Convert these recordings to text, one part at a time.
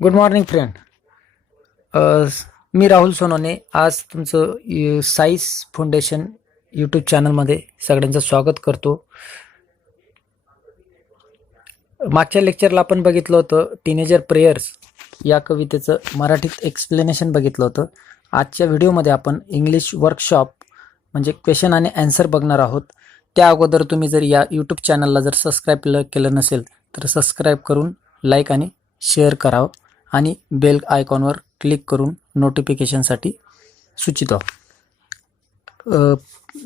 Good morning friend. मी राहुल सोनवणे. आज तुमचं साईस फाउंडेशन यूट्यूब चॅनलमध्ये सगळ्यांचं स्वागत करतो. मागच्या लेक्चरला आपण बघितलं होतं टीनेजर प्रेयर्स या कवितेचं मराठीत एक्सप्लेनेशन बघितलं होतं. आजच्या व्हिडिओमध्ये आपण इंग्लिश वर्कशॉप म्हणजे क्वेश्चन आणि आन्सर बघणार आहोत. त्या अगोदर तुम्ही जर या यूट्यूब चॅनलला जर सबस्क्राईब केलं नसेल तर सबस्क्राईब करून लाईक आणि शेअर करावं आणि बेल आयकॉनवर क्लिक करून नोटिफिकेशनसाठी सूचित व्हा.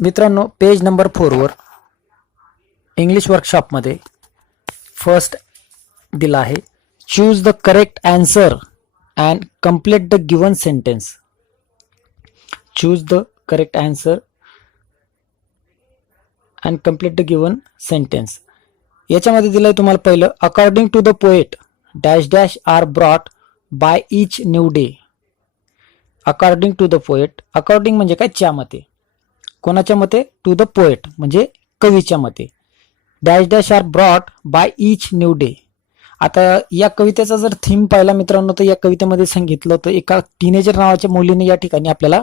मित्रांनो, पेज नंबर 4 वर इंग्लिश वर्कशॉपमध्ये फर्स्ट दिला आहे, choose the correct answer and complete the given sentence. Choose the correct answer and complete the given sentence. याच्यामध्ये दिलंय तुम्हाला पहिलं, according to the poet dash dash are brought by each new day. According to the poet, according म्हणजे काय, च्या मते. कोणाच्या मते? टू द पोएट म्हणजे कवीच्या मते. Dash dash are brought by each new day. आता या कवितेचा जर थीम पाहिला मित्रांनो, तर या कवितेमध्ये सांगितलं होतं एका टीनेजर नावाच्या मुलीने या ठिकाणी आपल्याला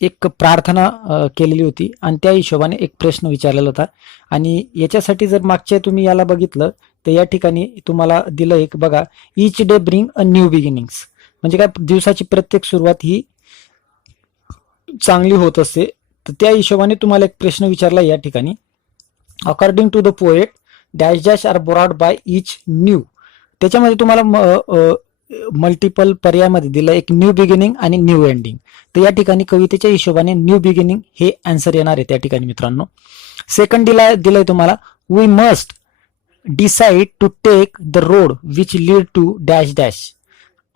एक प्रार्थना केलेली होती आणि त्या हिशोबाने एक प्रश्न विचारलेला होता. आणि याच्यासाठी जर मागच्या तुम्ही याला बघितलं तर या ठिकाणी तुम्हाला दिलं एक बघा, इच day bring a new beginnings. म्हणजे काय, दिवसाची प्रत्येक सुरुवात ही चांगली होत असते. तर त्या हिशोबाने तुम्हाला एक प्रश्न विचारला या ठिकाणी, according to the poet dash dash are brought by each new. त्याच्यामध्ये तुम्हाला मल्टिपल पर्यायामध्ये दिलं एक न्यू बिगिनिंग आणि न्यू एंडिंग. तर या ठिकाणी कवितेच्या हिशोबाने न्यू बिगिनिंग हे आन्सर येणार आहे त्या ठिकाणी मित्रांनो. सेकंड दिलंय तुम्हाला, we must decide to take the road which lead to dash dash.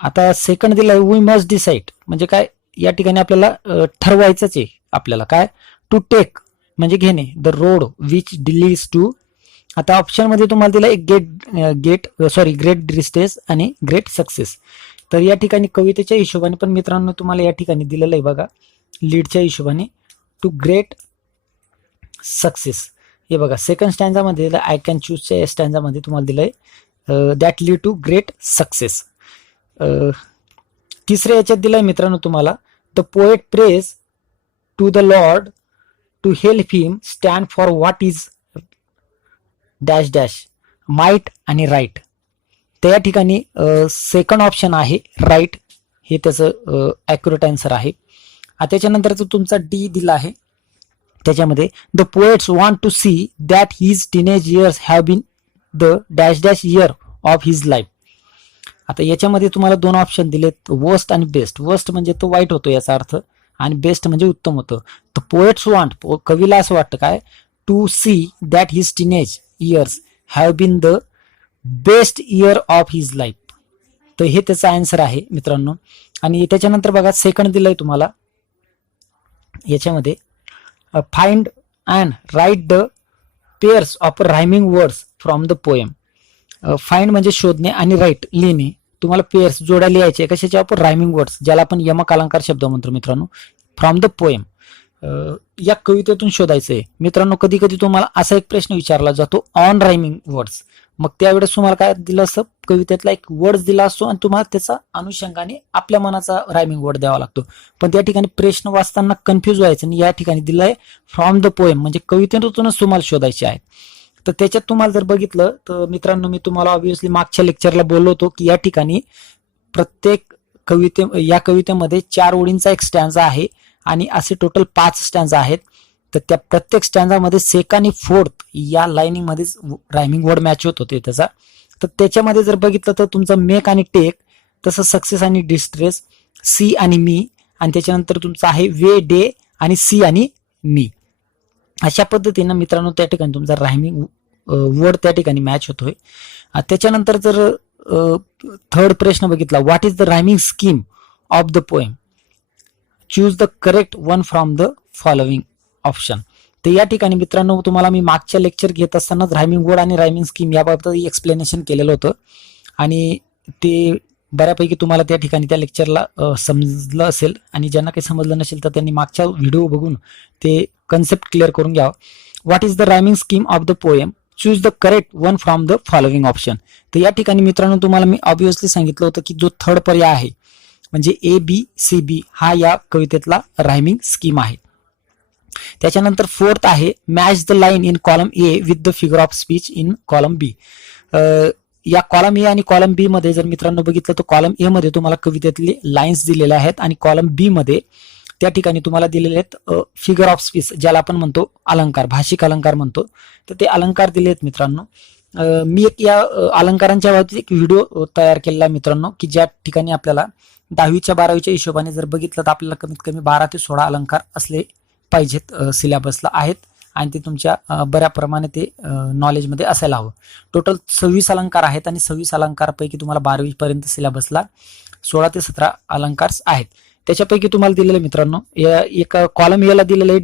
आता सेकंड दिलाय, वी मस्ट डिसाइड म्हणजे काय, या ठिकाणी आपल्याला ठरवायचंच आहे आपल्याला काय, टू टेक म्हणजे घेणे, the road which leads to. आता ऑप्शन मध्ये तुम्हाला दिला एक ग्रेट डिस्ट्रेस आणि ग्रेट सक्सेस. तर या ठिकाणी कवितेच्या हिशोबाने पण मित्रांनो तुम्हाला या ठिकाणी दिलेलं आहे बघा, लीडच्या हिशोबाने टू ग्रेट सक्सेस. हे बघा, सेकंड स्टँजामध्ये दिलं आय कॅन चूजच्या स्टँजामध्ये तुम्हाला दिलंय that lead to great success. तिसऱ्या याच्यात दिलंय मित्रांनो तुम्हाला, the poet prays to the lord to help him stand for what is dash dash might आणि राईट. तर या ठिकाणी सेकंड ऑप्शन आहे राईट, हे त्याचं ॲक्युरेट आन्सर आहे. त्याच्यानंतरचा तुमचा डी दिला आहे, त्याच्यामध्ये the poets want to see that his teenage years have been the dash dash year of his life. आता याच्यामध्ये तुम्हाला दोन ऑप्शन दिलेत, वर्स्ट आणि बेस्ट. वर्स्ट म्हणजे तो वाईट होतो याचा अर्थ, आणि बेस्ट म्हणजे उत्तम होतं. तर पोएट्स वॉन्ट, कवीला असं वाटतं काय, to see that his teenage years have been the best year of his life. तर हे त्याचा आन्सर आहे मित्रांनो. आणि त्याच्यानंतर बघा, सेकंड दिलंय तुम्हाला याच्यामध्ये, find and write the pairs of rhyming words from the poem. Find म्हणजे शोधणे आणि राईट लिहिणे. तुम्हाला पेअर्स जोड्या लिहायचे कशाच्या, आपण रायमिंग वर्ड्स, ज्याला आपण यमक अलंकार शब्द म्हणतो मित्रांनो, फ्रॉम द पोएम. या कवितेतून शोधायचंय मित्रांनो. कधी कधी तुम्हाला असा एक प्रश्न विचारला जातो, ऑन रायमिंग वर्ड्स. मग त्यावेळेस तुम्हाला काय दिलं असतं, कवितेतला एक वर्ड दिला असतो आणि तुम्हाला त्याचा अनुषंगाने आपल्या मनाचा रायमिंग वर्ड द्यावा लागतो. पण त्या ठिकाणी प्रश्न वाचताना कन्फ्युज व्हायचं आणि या ठिकाणी दिलंय फ्रॉम द पोएम म्हणजे कवितेतूनच तुम्हाला शोधायचे आहे. तर त्याच्यात तुम्हाला जर बघितलं तर मित्रांनो, मी तुम्हाला ऑब्व्हियसली मागच्या लेक्चरला बोललो होतो की या ठिकाणी प्रत्येक या कवितेमध्ये 4 ओळींचा एक स्टँजा आहे आणि असे टोटल 5 स्टँजा आहेत. तर त्या प्रत्येक स्टँजामध्ये सेकंड आणि फोर्थ या लाईनिंग मध्येच रायमिंग वर्ड मॅच होत होते त्याचा. तर त्याच्यामध्ये जर बघितलं तर तुमचा मेक आणि टेक, तसं सक्सेस आणि डिस्ट्रेस, सी आणि मी, आणि त्याच्यानंतर तुमचं आहे वे डे आणि सी आणि मी. अशा पद्धतीनं मित्रांनो त्या ठिकाणी तुमचा रायमिंग वर्ड त्या ठिकाणी मॅच होतोय. त्याच्यानंतर जर थर्ड प्रश्न बघितला, what is the rhyming scheme of the poem, choose the correct one from the following option. तर या ठिकाणी मित्रांनो तुम्हाला मी मागच्या लेक्चर घेत असताना रायमिंग वर्ड आणि रायमिंग स्कीम याबाबत एक्सप्लेनेशन केलेलं होतं आणि ते बऱ्यापैकी तुम्हाला त्या ठिकाणी त्या लेक्चरला समजलं असेल. आणि ज्यांना काही समजलं नसेल तर त्यांनी मागच्या व्हिडिओ बघून ते कन्सेप्ट क्लिअर करून घ्यावं. What is the rhyming scheme of the poem choose the correct one from the following option. तर या ठिकाणी मित्रांनो तुम्हाला मी ऑब्विसली सांगितलं होतं की जो थर्ड पर्याय आहे म्हणजे ABCB हा या कवितेतला रायमिंग स्कीम आहे. त्याच्यानंतर फोर्थ आहे match the line in column A with the figure of speech in column B. या कॉलम ए आणि कॉलम बी मध्ये जर मित्रांनो बघितलं तर कॉलम ए मध्ये तुम्हाला कवितेतले लाईन्स दिलेले आहेत आणि कॉलम बी मध्ये त्या ठिकाणी तुम्हाला दिलेले आहेत फिगर ऑफ स्पीच, ज्याला आपण म्हणतो अलंकार, भाषिक अलंकार म्हणतो. तर ते अलंकार दिले आहेत मित्रांनो. मी एक या अलंकारांच्या बाबतीत एक व्हिडिओ तयार केलेला मित्रांनो, की ज्या ठिकाणी आपल्याला 10वीच्या 12वीच्या हिशोबाने जर बघितलं तर आपल्याला कमीत कमी 12 ते 16 अलंकार असले पाहिजेत, सिलेबसला आहेत आणि ते तुमच्या बऱ्याप्रमाणे ते नॉलेजमध्ये असायला हवं. टोटल 26 अलंकार आहेत आणि 26 अलंकारापैकी तुम्हाला 12वी पर्यंत सिलेबसला 16 ते 17 अलंकार आहेत. त्याच्यापैकी तुम्हाला दिलेलं मित्रांनो एक कॉलम एला दिलेलं आहे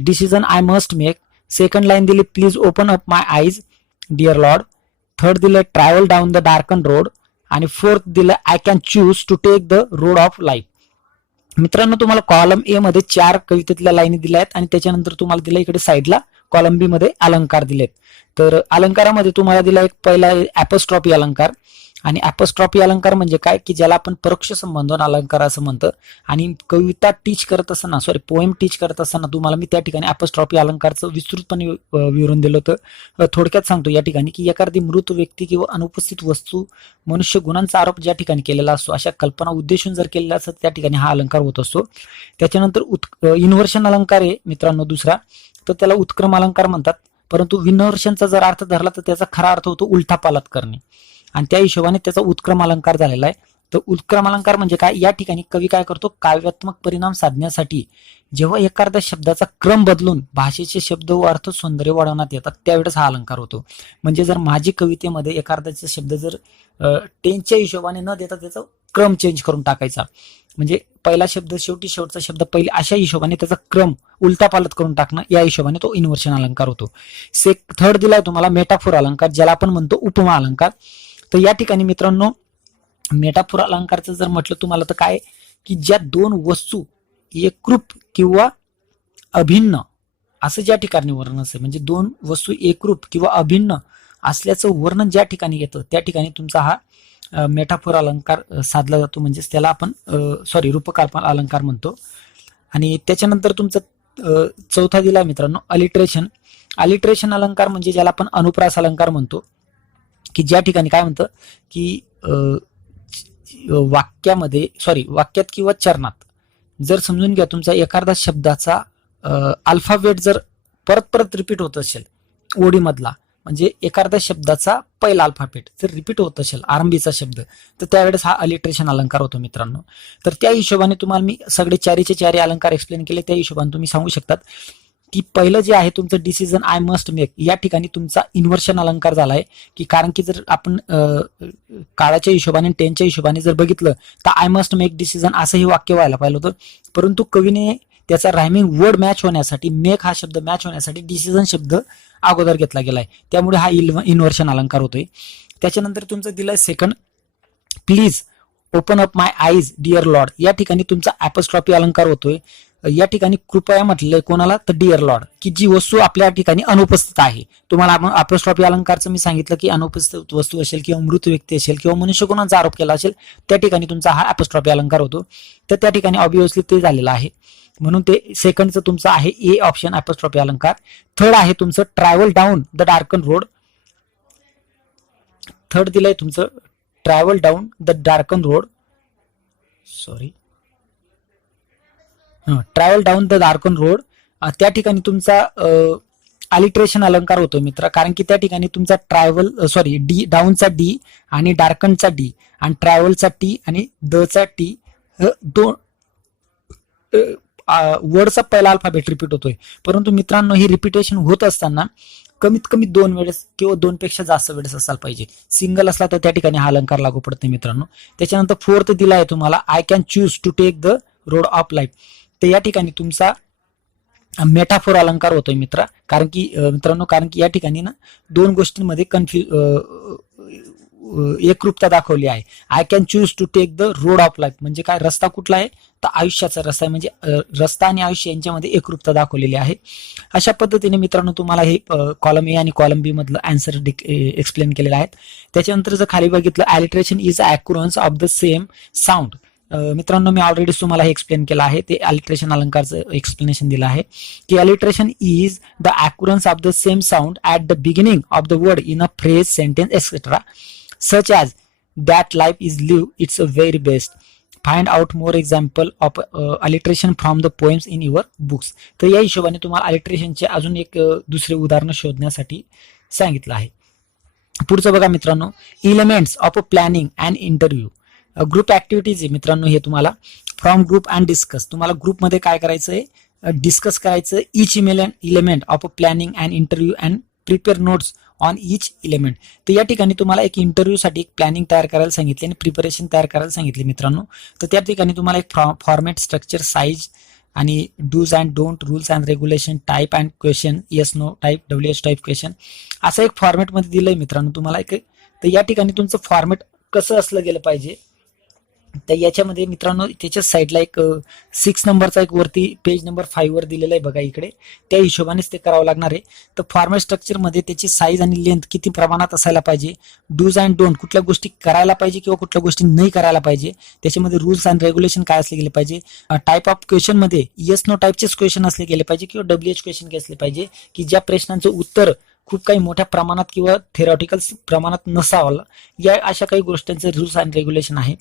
decision I must make. Second line दिली please open up my eyes dear lord. Third दिलं travel down the darken road आणि फोर्थ दिलं I can choose to take the road of life. मित्रांनो तुम्हाला कॉलम ए मध्ये 4 कवितेतल्या लाईनी दिल्या आहेत आणि त्याच्यानंतर तुम्हाला दिलं इकडे साईडला कॉलम बी मध्ये अलंकार दिलेत. तर अलंकारामध्ये तुम्हाला दिला एक पहिला ॲपोस्ट्रॉफी अलंकार. आणि ॲपोस्ट्रॉफी अलंकार म्हणजे काय की ज्याला आपण परोक्ष संबोधन अलंकार असं म्हणतं. आणि कविता टीच करत असताना पोएम टीच करत असताना तुम्हाला मी त्या ठिकाणी ॲपोस्ट्रॉफी अलंकारचं विस्तृतपणे विवरण दिलं होतं. थोडक्यात सांगतो या ठिकाणी की एखादी मृत व्यक्ती किंवा अनुपस्थित वस्तू मनुष्य गुणांचा आरोप ज्या ठिकाणी केलेला असतो अशा कल्पना उद्देशून जर केलेला असत त्या ठिकाणी हा अलंकार होत असतो. त्याच्यानंतर इन्व्हर्शन अलंकार आहे मित्रांनो दुसरा, तर त्याला उत्क्रम अलंकार म्हणतात. परंतु इन्व्हर्शनचा जर अर्थ धरला तर त्याचा खरा अर्थ होतो उलटा पालट करणे आणि त्या हिशोबाने त्याचा उत्क्रम अलंकार झालेला आहे. तर उत्क्रम अलंकार म्हणजे काय, या ठिकाणी कवी काय करतो काव्यात्मक परिणाम साधण्यासाठी जेव्हा एखाद्या शब्दाचा क्रम बदलून भाषेचे शब्द व अर्थ सौंदर्य वाढवण्यात येतात त्यावेळेस हा अलंकार होतो. म्हणजे जर माझी कवितेमध्ये एखाद्याचे शब्द जर टेन्सच्या हिशोबाने न देता त्याचा क्रम चेंज करून टाकायचा, म्हणजे पहिला शब्द शेवटी शेवटचा शब्द पहिले अशा हिशोबाने त्याचा क्रम उलटा पालट करून टाकणं, या हिशोबाने तो इन्व्हर्शन अलंकार होतो. थर्ड दिलाय तुम्हाला मेटाफोर अलंकार, ज्याला आपण म्हणतो उपमा अलंकार. तर या ठिकाणी मित्रांनो मेटाफोर अलंकारचं जर म्हटलं तुम्हाला तर काय की ज्या दोन वस्तू एकरूप किंवा अभिन्न असं ज्या ठिकाणी वर्णन असेल, म्हणजे दोन वस्तू एकरूप किंवा अभिन्न असल्याचं वर्णन ज्या ठिकाणी येतं त्या ठिकाणी तुमचा हा मेटाफोर अलंकार साधला जातो, म्हणजेच त्याला आपण रूपकल्पना अलंकार म्हणतो. आणि त्याच्यानंतर तुमचा चौथा दिला मित्रांनो अलिट्रेशन. अलिट्रेशन अलंकार म्हणजे ज्याला आपण अनुप्रास अलंकार म्हणतो, की ज्या ठिकाणी काय म्हणतं की वाक्यात किंवा चरणात जर समजून घ्या तुमचा एखादा शब्दाचा अल्फाबेट जर परत परत रिपीट होत असेल ओळीमधला, म्हणजे एखाद्या शब्दाचा पहिला अल्फाबेट जर रिपीट होत असेल आरंभीचा शब्द, तर त्यावेळेस हा अलिट्रेशन अलंकार होतो मित्रांनो. तर त्या हिशोबाने तुम्हाला मी सगळे चारीचे अलंकार एक्सप्लेन केले, त्या हिशोबाने तुम्ही सांगू शकतात की पहिलं जे आहे तुमचं डिसिजन आय मस्ट मेक, या ठिकाणी तुमचा इन्व्हर्शन अलंकार झालाय. की कारण की जर आपण काळाच्या हिशोबाने टेनच्या हिशोबाने जर बघितलं तर आय मस्ट मेक डिसिजन असं हे वाक्य व्हायला पाहिलं होतं, परंतु कवीने त्याचा रायमिंग वर्ड मॅच होण्यासाठी, मेक हा शब्द मॅच होण्यासाठी डिसिजन शब्द अगोदर घेतला गेलाय, त्यामुळे हा इन्व्हर्शन अलंकार होतोय. त्याच्यानंतर तुमचं दिलंय second please open up my eyes dear lord, या ठिकाणी तुमचा ॲपोस्ट्रॉफी अलंकार होतोय. या ठिकाणी कृपया म्हटलंय कोणाला तर डिअर लॉर्ड, की जी वस्तू आपल्या ठिकाणी अनुपस्थित आहे. तुम्हाला ॲपोस्ट्रॉफी अलंकारचं मी सांगितलं की अनुपस्थित वस्तू असेल किंवा मृत व्यक्ती असेल किंवा मनुष्यगुणांचा आरोप केला असेल त्या ठिकाणी तुमचा हा ॲपोस्ट्रॉफी अलंकार होतो. तर त्या ठिकाणी ऑब्विसली ते झालेलं आहे, म्हणून ते सेकंडचं तुमचं आहे ए ऑप्शन ॲपोस्ट्रॉफी अलंकार. थर्ड आहे तुमचं travel down the darken road. Third दिलंय तुमचं travel down the darken road, travel down the darken road. त्या ठिकाणी तुमचा अलिट्रेशन अलंकार होतो मित्र, कारण की त्या ठिकाणी तुमचा डी डाऊनचा डी आणि डार्कनचा डी आणि ट्रॅव्हलचा टी आणि दचा टी दोन वर्डचा पहिला अल्फाबेट रिपीट होतोय. परंतु मित्रांनो ही रिपिटेशन होत असताना कमीत कमी 2 वेळेस किंवा 2 पेक्षा जास्त वेळेस असायला पाहिजे. सिंगल असला तर त्या ठिकाणी हा अलंकार लागू पडते मित्रांनो. त्याच्यानंतर फोर्थ दिला आहे तुम्हाला I can choose to take the road of life. तर या ठिकाणी तुमचा मेटाफोर अलंकार होतोय मित्रांनो, कारण की या ठिकाणी ना दोन गोष्टींमध्ये एकरूपता दाखवली आहे. I can choose to take the road of life म्हणजे काय, रस्ता कुठला आहे तर आयुष्याचा रस्ता आहे, म्हणजे रस्ता आणि आयुष्य यांच्यामध्ये एकरूपता दाखवलेली आहे. अशा पद्धतीने मित्रांनो तुम्हाला हे कॉलम ए आणि कॉलम बी मधलं आन्सर एक्सप्लेन केलेलं आहे. त्याच्यानंतर जर खाली बघितलं, alliteration is occurrence of the same sound. मित्रांनो मी ऑलरेडी तुम्हाला हे एक्सप्लेन केलं आहे, ते अलिट्रेशन अलंकारचं एक्सप्लेनेशन दिलं आहे की alliteration is the occurrence of the same sound at the beginning of the word in a phrase, sentence etcetera such as that life is live it's a very best. Find out more example of alliteration from the poems in your books. तर या हिशोबाने तुम्हाला अलिट्रेशनचे अजून एक दुसरे उदाहरण शोधण्यासाठी सांगितलं आहे. पुढचं बघा मित्रांनो, elements of a planning and interview. Group activities आहे मित्रांनो, हे तुम्हाला फ्रॉम ग्रुप अँड डिस्कस. तुम्हाला ग्रुपमध्ये काय करायचं आहे, डिस्कस करायचं each element of a planning and interview and prepare notes on each element. तर या ठिकाणी तुम्हाला एक इंटरव्ह्यूसाठी एक प्लॅनिंग तयार करायला सांगितले आणि प्रिपरेशन तयार करायला सांगितले मित्रांनो. तर त्या ठिकाणी तुम्हाला एक फॉर्मॅट, स्ट्रक्चर, साईज आणि dos and don't, rules and regulation, type and question, yes no type, WH type question, असं एक फॉर्मॅटमध्ये दिलंय मित्रांनो तुम्हाला एक. तर या ठिकाणी तुमचं फॉर्मॅट कसं असलं गेलं पाहिजे, तर याच्यामध्ये मित्रांनो त्याच्या साईडला एक 6 नंबरचा एक वरती पेज नंबर 5 वर दिलेला आहे बघा इकडे, त्या हिशोबानेच ते करावं लागणार आहे. तर फॉर्मॅट स्ट्रक्चरमध्ये त्याची साईज आणि लेंथ किती प्रमाणात असायला पाहिजे, डूज अँड डोंट कुठल्या गोष्टी करायला पाहिजे किंवा कुठल्या गोष्टी नाही करायला पाहिजे, त्याच्यामध्ये रूल्स अँड रेग्युलेशन काय असले गेले पाहिजे, टाईप ऑफ क्वेश्चन मध्ये येस नो टाईपचेच क्वेश्चन असले गेले पाहिजे किंवा WH क्वेश्चन असले पाहिजे की ज्या प्रश्नांचं उत्तर खूप काही मोठ्या प्रमाणात किंवा थेरॉटिकल प्रमाणात नसावं, या अशा काही गोष्टींचे रूल्स अँड रेग्युलेशन आहे.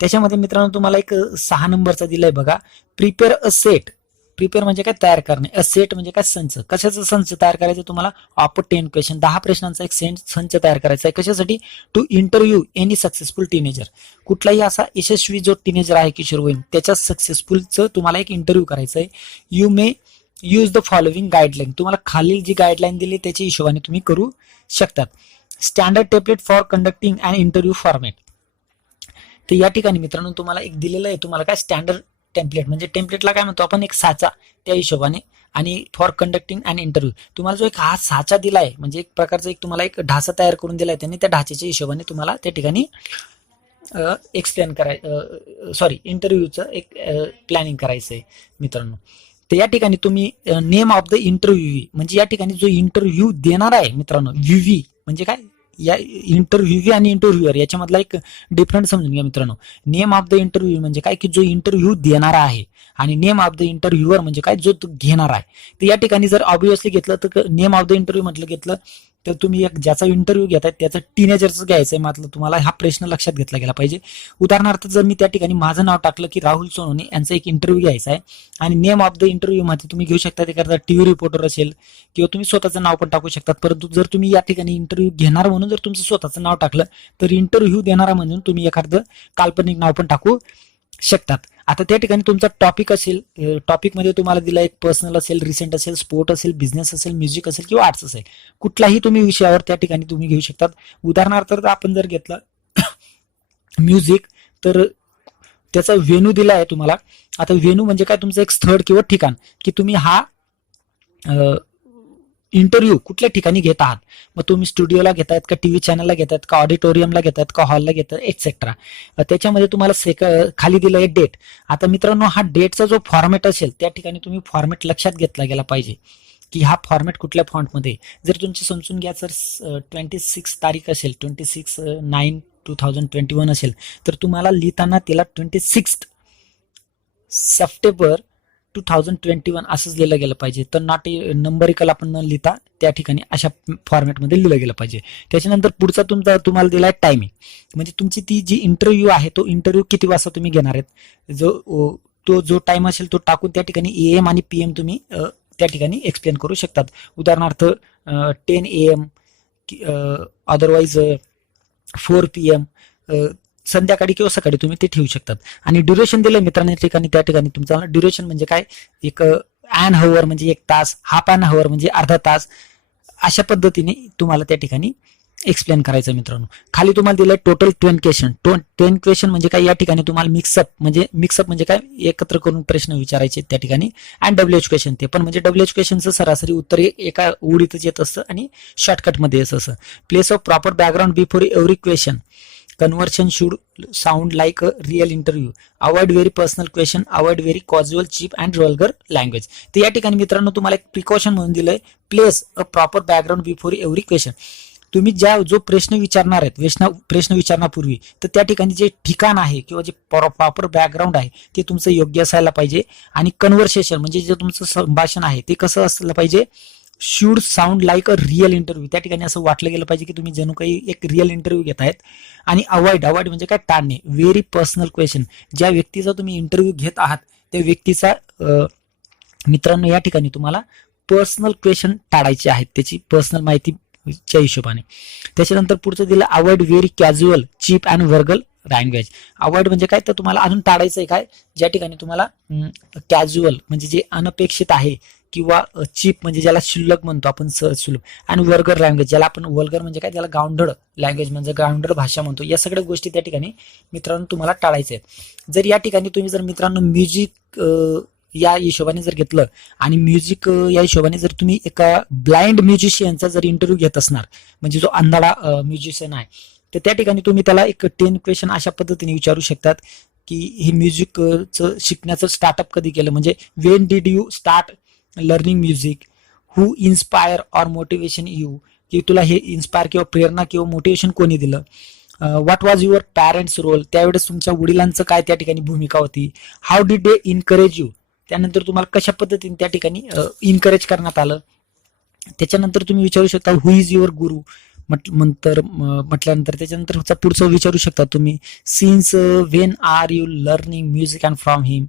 त्याच्यामध्ये मित्रांनो तुम्हाला एक 6 नंबरचा दिलाय बघा, प्रिपेअर अ सेट. प्रिपेअर म्हणजे काय, तयार करणे. अ सेट म्हणजे काय, संच. कशाचा संच तयार करायचं तुम्हाला, ऑफ 10 क्वेश्चन, 10 प्रश्नांचा एक संच तयार करायचा आहे. कशासाठी, to interview any successful teenager. कुठलाही असा यशस्वी जो टीनेजर आहे किशोरवयीन, त्याच्या सक्सेसफुलचं तुम्हाला एक इंटरव्ह्यू करायचं आहे. You may use the following guideline. तुम्हाला खालील जी गाईडलाईन दिली त्याच्या हिशोबाने तुम्ही करू शकतात. Standard template for conducting and interview format. तर या ठिकाणी मित्रांनो तुम्हाला एक दिलेलं आहे, तुम्हाला काय स्टँडर्ड टेम्पलेट म्हणजे टेम्पलेटला काय म्हणतो आपण, एक साचा, त्या हिशोबाने. आणि फॉर कंडक्टिंग अँड इंटरव्ह्यू तुम्हाला जो एक हा साचा दिलाय, म्हणजे एक प्रकारचा एक तुम्हाला एक ढाचा तयार करून दिलाय त्यांनी, त्या ढाच्याच्या हिशोबाने तुम्हाला त्या ठिकाणी एक्सप्लेन इंटरव्ह्यूचं एक प्लॅनिंग करायचं आहे मित्रांनो. तर या ठिकाणी तुम्ही नेम ऑफ द इंटरव्ह्यू म्हणजे या ठिकाणी जो इंटरव्ह्यू देणार आहे मित्रांनो, व्ही म्हणजे काय, या इंटरव्ह्यू आणि इंटरव्ह्यूअर याच्यामधला एक डिफरन्स समजून घ्या मित्रांनो. नेम ऑफ द इंटरव्ह्यू म्हणजे काय की जो इंटरव्ह्यू देणारा आहे, आणि नेम ऑफ द इंटरव्ह्यूअर म्हणजे काय, जो घेणार आहे. तर या ठिकाणी जर ऑब्विसली घेतलं तर नेम ऑफ द इंटरव्ह्यू म्हटलं घेतलं तर तुम्ही एक ज्याचा इंटरव्ह्यू घेताय त्याचं टीनेजरचं घ्यायचंय, मात्र तुम्हाला हा प्रश्न लक्षात घेतला गेला पाहिजे. उदाहरणार्थ जर मी त्या ठिकाणी माझं नाव टाकलं की राहुल सोनवणे यांचा एक इंटरव्ह्यू घ्यायचा आहे, आणि नेम ऑफ द इंटरव्ह्यू मध्ये तुम्ही घेऊ शकता एखादा टीव्ही रिपोर्टर असेल किंवा तुम्ही स्वतःचं नाव पण टाकू शकतात. परंतु जर तुम्ही या ठिकाणी इंटरव्ह्यू घेणार म्हणून जर तुमचं स्वतःचं नाव टाकलं तर इंटरव्ह्यू देणारा म्हणून तुम्ही एखादं काल्पनिक नाव पण टाकू शकतात. आता त्या ठिकाणी तुमचा टॉपिक असेल, टॉपिकमध्ये तुम्हाला दिला एक पर्सनल असेल, रिसेंट असेल, स्पोर्ट असेल, बिझनेस असेल, म्युझिक असेल किंवा आर्ट्स असेल, कुठलाही तुम्ही विषयावर त्या ठिकाणी तुम्ही घेऊ शकतात. उदाहरणार्थ आपण जर घेतलं म्युझिक, तर त्याचा व्हेन्यू दिला आहे तुम्हाला. आता व्हेन्यू म्हणजे काय, तुमचं एक स्थळ किंवा ठिकाण की तुम्ही हा इंटरव्ह्यू कुठल्या ठिकाणी घेत आहात. मग तुम्ही स्टुडिओला घेतायत का, टीव्ही चॅनलला घेतायत का, ऑडिटोरियमला घेतायत का, हॉलला घेतात एक्सेट्रा. त्याच्यामध्ये तुम्हाला खाली दिलं आहे डेट. आता मित्रांनो हा डेटचा जो फॉर्मॅट असेल त्या ठिकाणी तुम्ही फॉर्मॅट लक्षात घेतला गेला पाहिजे की हा फॉर्मॅट कुठल्या फॉन्टमध्ये. जर तुमची समजून घ्या जर 26 तारीख असेल, 26/9/2021 असेल, तर तुम्हाला लिहिताना त्याला 26 सप्टेंबर 2021 असंच लिहिलं गेलं पाहिजे. तर नॉट नंबरिकल आपण न लिहिता त्या ठिकाणी अशा फॉर्मॅटमध्ये लिहिलं गेलं पाहिजे. त्याच्यानंतर पुढचा तुम्हाला दिला आहे टायमिंग, म्हणजे तुमची ती जी इंटरव्ह्यू आहे तो इंटरव्ह्यू किती वाजता तुम्ही घेणार आहेत, जो टाइम असेल तो टाकून त्या ठिकाणी AM आणि PM तुम्ही त्या ठिकाणी एक्सप्लेन करू शकतात. उदाहरणार्थ 10 AM, अदरवाईज 4 PM, संध्याकाळी किंवा सकाळी तुम्ही ते ठेवू शकतात. आणि ड्युरेशन दिलंय मित्रांनो ठिकाणी, त्या ठिकाणी तुमचा ड्युरेशन म्हणजे काय, एक ॲन हवर म्हणजे 1 तास, हाफ ॲन हवर म्हणजे अर्धा तास, अशा पद्धतीने तुम्हाला त्या ठिकाणी एक्सप्लेन करायचं मित्रांनो. खाली तुम्हाला दिलंय टोटल 10 क्वेश्चन. 10 क्वेश्चन म्हणजे काय, या ठिकाणी तुम्हाला मिक्सअप म्हणजे काय, एकत्र करून प्रश्न विचारायचे त्या ठिकाणी. आणि डब्ल्यूएच क्वेश्चन, ते पण म्हणजे डब्ल्यूएच क्वेश्चनचं सरासरी उत्तर एका ओळीतच येत असतं आणि शॉर्टकटमध्ये येत असं. Place of proper background before every question. Conversation should sound like a real interview. Avoid very personal question. Avoid very casual, cheap and vulgar language. तर या ठिकाणी मित्रांनो तुम्हाला एक प्रिकॉशन म्हणून दिलंय, place a proper background before every question. तुम्ही जो प्रश्न विचारणार आहेत, प्रश्न विचारण्यापूर्वी तर त्या ठिकाणी जे ठिकाण आहे किंवा जे प्रॉपर बॅकग्राऊंड आहे ते तुमचं योग्य असायला पाहिजे. आणि कन्व्हर्सेशन म्हणजे जे तुमचं संभाषण आहे ते कसं असलं पाहिजे, should sound like a real interview. त्या ठिकाणी असं वाटलं गेलं पाहिजे की तुम्ही जणू काही एक रिअल इंटरव्ह्यू घेत आहेत. आणि अवॉइड म्हणजे काय, टाळणे व्हेरी पर्सनल क्वेश्चन. ज्या व्यक्तीचा तुम्ही इंटरव्ह्यू घेत आहात त्या व्यक्तीचा मित्रांनो या ठिकाणी तुम्हाला पर्सनल क्वेश्चन टाळायचे आहेत, त्याची पर्सनल माहितीच्या हिशोबाने. त्याच्यानंतर पुढचं दिलं, avoid very casual, cheap and vulgar language. Avoid म्हणजे काय, तर तुम्हाला अजून टाळायचं आहे काय, ज्या ठिकाणी तुम्हाला कॅज्युअल म्हणजे जे अनपेक्षित आहे, किंवा चीप म्हणजे ज्याला शुल्लक म्हणतो आपण, सहज सुलभ. आणि वर्गर लँग्वेज, ज्याला आपण वर्गर म्हणजे काय, त्याला गावंढळ लँग्वेज म्हणजे गावंढळ भाषा म्हणतो. या सगळ्या गोष्टी त्या ठिकाणी मित्रांनो तुम्हाला टाळायच्या आहेत. जर या ठिकाणी तुम्ही जर मित्रांनो म्युझिक या हिशोबाने जर घेतलं आणि म्युझिक या हिशोबाने जर तुम्ही एका ब्लाइंड म्युझिशियनचा जर इंटरव्ह्यू घेत असणार, म्हणजे जो अंधाडा म्युझिशियन आहे, तर त्या ठिकाणी तुम्ही त्याला एक 10 क्वेश्चन अशा पद्धतीने विचारू शकतात की हे म्युझिकचं शिकण्याचं स्टार्टअप कधी केलं, म्हणजे Wien did you start learning music, who inspire or motivation you, की तुला हे इन्स्पायर किंवा प्रेरणा किंवा मोटिवेशन कोणी दिलं. What was your parents role, त्यावेळेस तुमच्या वडिलांचं काय त्या ठिकाणी भूमिका होती. How did they encourage you, त्यानंतर तुम्हाला कशा पद्धतीने त्या ठिकाणी इनकरेज करण्यात आलं. त्याच्यानंतर तुम्ही विचारू शकता हु इज युअर गुरु म्हटल्यानंतर त्याच्यानंतर पुढचं विचारू शकता तुम्ही, since when are you learning music and from him.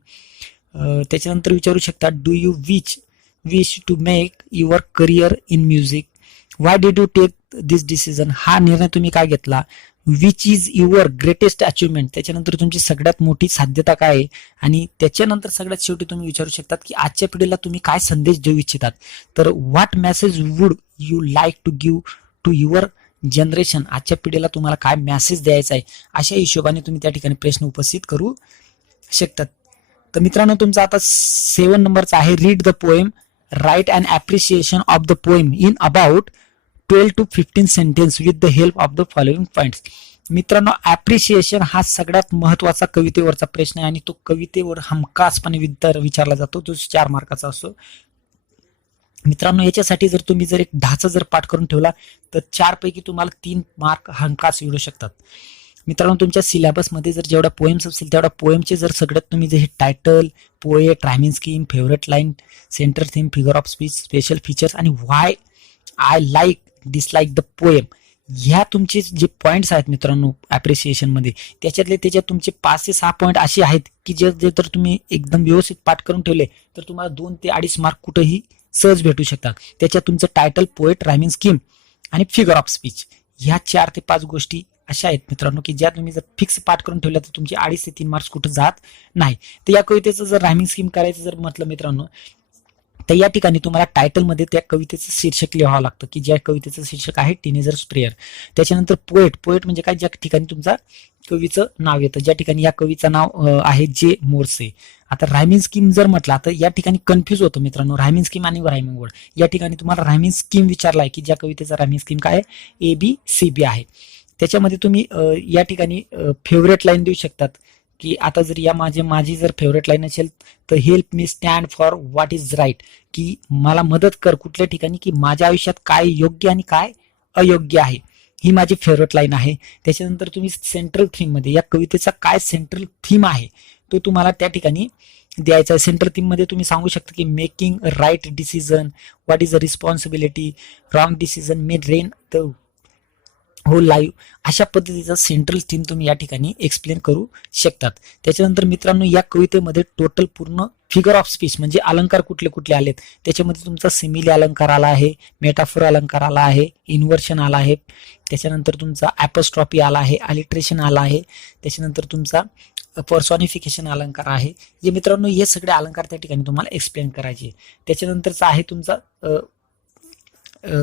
त्याच्यानंतर विचारू शकता, do you wish to make your career in music, why did you take this decision, हा निर्णय तुम्ही काय घेतला. Which is your greatest achievement, त्याच्यानंतर तुमची सगळ्यात मोठी साध्यता काय आहे. आणि त्याच्यानंतर सगळ्यात शेवटी तुम्ही विचारू शकतात की आजच्या पिढीला तुम्ही काय संदेश देऊ इच्छितात. तर what message would you like to give to your generation, आजच्या पिढीला तुम्हाला काय मेसेज द्यायचा आहे, अशा हिशोबाने तुम्ही त्या ठिकाणी प्रश्न उपस्थित करू शकतात. तर मित्रांनो तुमचा आता 7 नंबरचा आहे, read the poem, write and appreciation of the poem in about 12 to 15 sentence with the help of the following points. मित्रांनो ॲप्रिशिएशन हा सगळ्यात महत्वाचा कवितेवरचा प्रश्न आहे आणि तो कवितेवर हमखासपणे विचारला जातो, तो 4 मार्काचा असतो. मित्रांनो याच्यासाठी जर तुम्ही जर एक 10चा जर पाठ करून ठेवला तर 4 पैकी तुम्हाला 3 मार्क हमखास मिळू शकतात. मित्रांनो तुमच्या सिलेबसमध्ये जर जेवढ्या पोएम्स असतील तेवढ्या पोएमचे जर सगळ्यात तुम्ही जे हे title, poet, rhyming scheme, favourite line, centre theme, figure of speech, special features आणि why I like dislike the poem, ह्या तुमचे जे पॉईंट्स आहेत मित्रांनो ॲप्रिसिएशन मध्ये, त्याच्यात तुमचे 5 ते 6 पॉईंट असे आहेत की जे तर तुम्ही एकदम व्यवस्थित पाठ करून ठेवले तर तुम्हाला 2 ते 2.5 मार्क कुठेही सहज भेटू शकतात. त्याच्यात तुमचं टायटल, पोएट, रायमिंग स्कीम आणि फिगर ऑफ स्पीच, ह्या 4 ते 5 गोष्टी अशा आहेत मित्रांनो की ज्या तुम्ही जर फिक्स पाठ करून ठेवल्या तर तुमचे 2.5 ते 3 मार्क्स कुठे जात नाही. तर या कवितेचं जर रायमिंग स्कीम करायचं जर म्हटलं मित्रांनो तर या ठिकाणी तुम्हाला टायटलमध्ये त्या कवितेचं शीर्षक लिहावं लागतं की ज्या कवितेचं शीर्षक आहे टीनेजर्स प्रेयर. त्याच्यानंतर पोएट म्हणजे काय, ज्या ठिकाणी तुमचा कवीचं नाव येतं, ज्या ठिकाणी या कवीचं नाव आहे जे मोर्से. आता रायमिंग स्कीम जर म्हटला तर या ठिकाणी कन्फ्युज होतं मित्रांनो, रायमिंग स्कीम आणि रायमिंग वर्ड. या ठिकाणी तुम्हाला रायमिंग स्कीम विचारला आहे की ज्या कवितेचा रायमिंग स्कीम काय आहे, ABCB आहे. त्याच्यामध्ये तुम्ही या ठिकाणी फेवरेट लाईन देऊ शकतात की आता जर या माझी जर फेवरेट लाईन असेल तर help me stand for what is right, की मला मदत कर कुठल्या ठिकाणी की माझ्या आयुष्यात काय योग्य आणि काय अयोग्य आहे, ही माझी फेवरेट लाईन आहे. त्याच्यानंतर तुम्ही सेंट्रल थीम मध्ये या कवितेचा काय सेंट्रल थीम आहे तो तुम्हाला त्या ठिकाणी द्यायचा आहे. सेंट्रल थीम मध्ये तुम्ही सांगू शकता की making right decision, what is a responsibility, wrong decision may drain the whole live, अशा पद्धतीचा सेंट्रल थीम तुम्ही या ठिकाणी एक्सप्लेन करू शकतात. त्याच्यानंतर मित्रांनो या कवितेमध्ये टोटल पूर्ण फिगर ऑफ स्पीच म्हणजे अलंकार कुठले कुठले आलेत, त्याच्यामध्ये तुमचा सिमिली अलंकार आला आहे, मेटाफोर अलंकार आला आहे, इन्व्हर्शन आला आहे, त्याच्यानंतर तुमचा ॲपोस्ट्रॉफी आला आहे, अलिट्रेशन आला आहे, त्याच्यानंतर तुमचा पर्सॉनिफिकेशन अलंकार आहे. जे मित्रांनो हे सगळे अलंकार त्या ठिकाणी तुम्हाला एक्सप्लेन करायचे. त्याच्यानंतरचा आहे तुमचा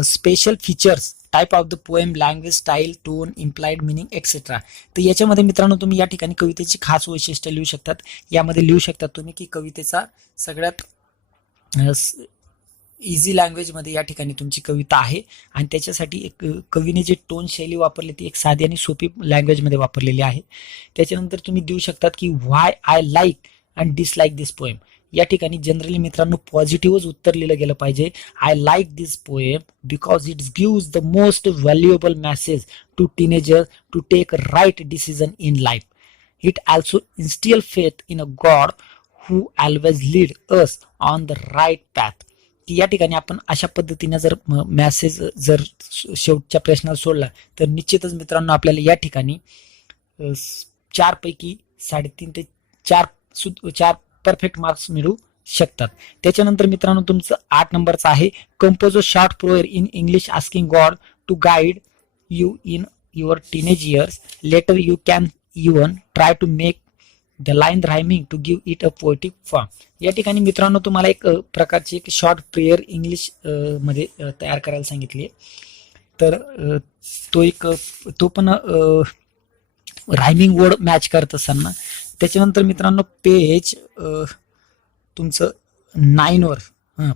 special features type of the poem, language, style, tone, implied meaning etcetera. तर याच्यामध्ये मित्रांनो तुम्ही या ठिकाणी कवितेची खास वैशिष्ट्य लिहू शकतात. यामध्ये लिहू शकतात तुम्ही की कवितेचा सगळ्यात इझी लँग्वेजमध्ये या ठिकाणी तुमची कविता आहे आणि त्याच्यासाठी एक कवीने जे टोन शैली वापरली ती एक साधी आणि सोपी लँग्वेजमध्ये वापरलेली आहे. त्याच्यानंतर तुम्ही देऊ शकतात की why I like and dislike this poem. या ठिकाणी जनरली मित्रांनो पॉझिटिव्हच उत्तर लिहिलं गेलं पाहिजे. I like this poem because it gives the most valuable message to teenager to take right decision in life. It also instill faith in a God who always lead us on the right path. की या ठिकाणी आपण अशा पद्धतीने जर message जर शेवटच्या प्रश्नात सोडला तर निश्चितच मित्रांनो आपल्याला या ठिकाणी 4 पैकी 3.5 ते 4 परफेक्ट मार्क्स मिळू शकतात. त्याच्यानंतर मित्रांनो तुमचं 8 नंबरचं आहे compose a short prayer in English asking God to guide you in your teenage years. Later you can even try to make the line rhyming to give it a poetic form. या ठिकाणी मित्रांनो तुम्हाला एक प्रकारची एक short prayer English मध्ये तयार करायला सांगितली. तर तो पण रायमिंग वर्ड मॅच करत असताना. त्याच्यानंतर मित्रांनो पेज तुमचं 9 वर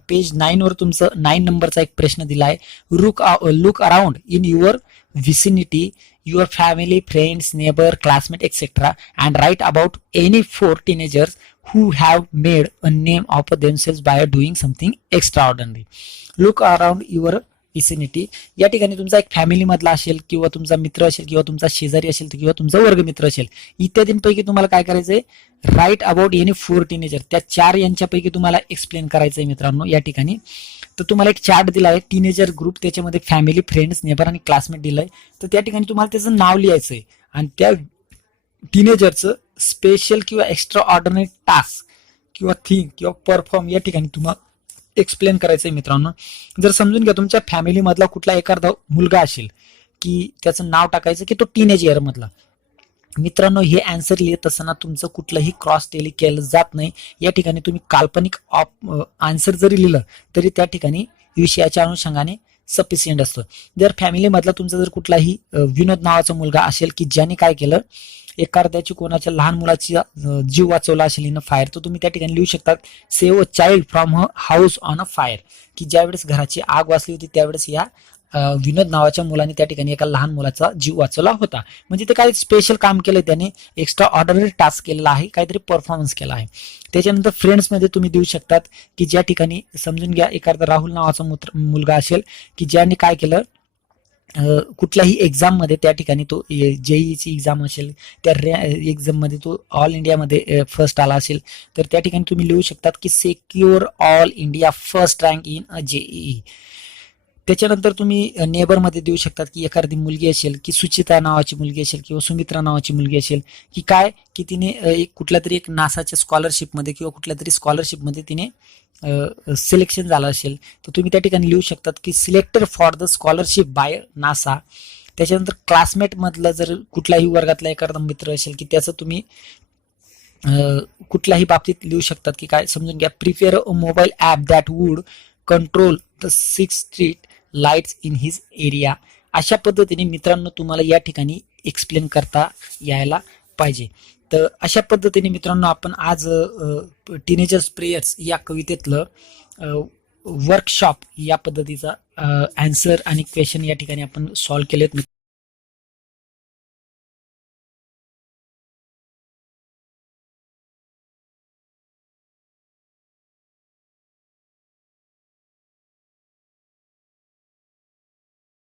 पेज 9 वर तुमचं 9 नंबरचा एक प्रश्न दिला आहे. Look around in your vicinity, your family, friends, neighbor, classmate, etc. and write about any 4 teenagers who have made a name of themselves by doing something extraordinary. Look around your vicinity. या ठिकाणी तुमचा एक family मधला असेल किंवा तुमचा मित्र असेल किंवा तुमचा शेजारी असेल किंवा तुमचा वर्गमित्र असेल इत्यादींपैकी तुम्हाला काय करायचंय राईट अबाउट एनी 4 टीनेजर. त्या 4 यांच्यापैकी तुम्हाला एक्सप्लेन करायचंय मित्रांनो या ठिकाणी. तर तुम्हाला एक चार्ट दिला आहे टीनेजर ग्रुप, त्याच्यामध्ये फॅमिली, फ्रेंड्स, नेबर आणि क्लासमेट दिलंय. तर त्या ठिकाणी तुम्हाला त्याचं नाव लिहायचंय आणि त्या टीनेजरचं स्पेशल किंवा एक्स्ट्रा ऑर्डिनरी टास्क किंवा थिंग किंवा परफॉर्म या ठिकाणी तुम्हाला एक्सप्लेन करायचंय मित्रांनो. जर समजून घ्या तुमच्या फॅमिली मधला कुठला एखादा मुलगा असेल की त्याचं नाव टाकायचं की तो टीनेज इयर मधला. मित्रांनो हे आन्सर लिहित असताना तुमचं कुठलंही क्रॉस टेली केलं जात नाही. या ठिकाणी तुम्ही काल्पनिक आन्सर जरी लिहिलं तरी त्या ठिकाणी विषयाच्या अनुषंगाने सफिशियंट असतं. जर फॅमिली मधला तुमचा जर कुठलाही विनोद नावाचा मुलगा असेल की ज्याने काय केलं एखाद्याची कोणाच्या लहान मुलाची जीव वाचवला असेल इन अ फायर, तर तुम्ही त्या ठिकाणी लिहू शकतात save a child from a house on a fire. की ज्यावेळेस घराची आग वाचली होती त्यावेळेस या विनोद नावाच्या मुलाने त्या ठिकाणी एका लहान मुलाचा जीव वाचवला होता. म्हणजे ते काही स्पेशल काम केलं, त्याने एक्स्ट्रा ऑर्डिनरी टास्क केलेला आहे, काहीतरी परफॉर्मन्स केला आहे. त्याच्यानंतर फ्रेंड्स मध्ये तुम्ही देऊ शकतात की ज्या ठिकाणी समजून घ्या एखादा राहुल नावाचा मुलगा असेल की ज्याने काय केलं कुठल्याही एक्झाम मध्ये त्या ठिकाणी तो जेईची एक्झाम असेल त्या एक्झाम मध्ये तो ऑल इंडियामध्ये फर्स्ट आला असेल तर त्या ठिकाणी तुम्ही लिहू शकतात की secure all India first rank in a JEE. त्याच्यानंतर तुम्ही नेबर मध्ये देऊ शकतात की एखादी मुलगी असेल की सुचिता नावाची मुलगी असेल किंवा सुमित्रा नावाची मुलगी असेल की काय की तिने एक कुठल्या तरी एक नासाच्या स्कॉलरशिपमध्ये किंवा कुठल्या तरी स्कॉलरशिपमध्ये तिने सिलेक्शन झालं असेल तर तुम्ही त्या ठिकाणी लिहू शकतात की selected for the scholarship by NASA. त्याच्यानंतर क्लासमेट मधलं जर कुठल्याही वर्गातला एखादा मित्र असेल की त्याचं तुम्ही कुठल्याही बाबतीत लिहू शकतात की काय समजून घ्या prefer a mobile app that would control the 6 street lights in his area. अशा पद्धतीने मित्रांनो तुम्हाला या ठिकाणी एक्सप्लेन करता यायला पाहिजे. तर अशा पद्धतीने मित्रांनो आपण आज टीनेजर्स प्रेयर्स या कवितेतलं वर्कशॉप या पद्धतीचा आन्सर आणि क्वेश्चन या ठिकाणी आपण सॉल्व्ह केलेत.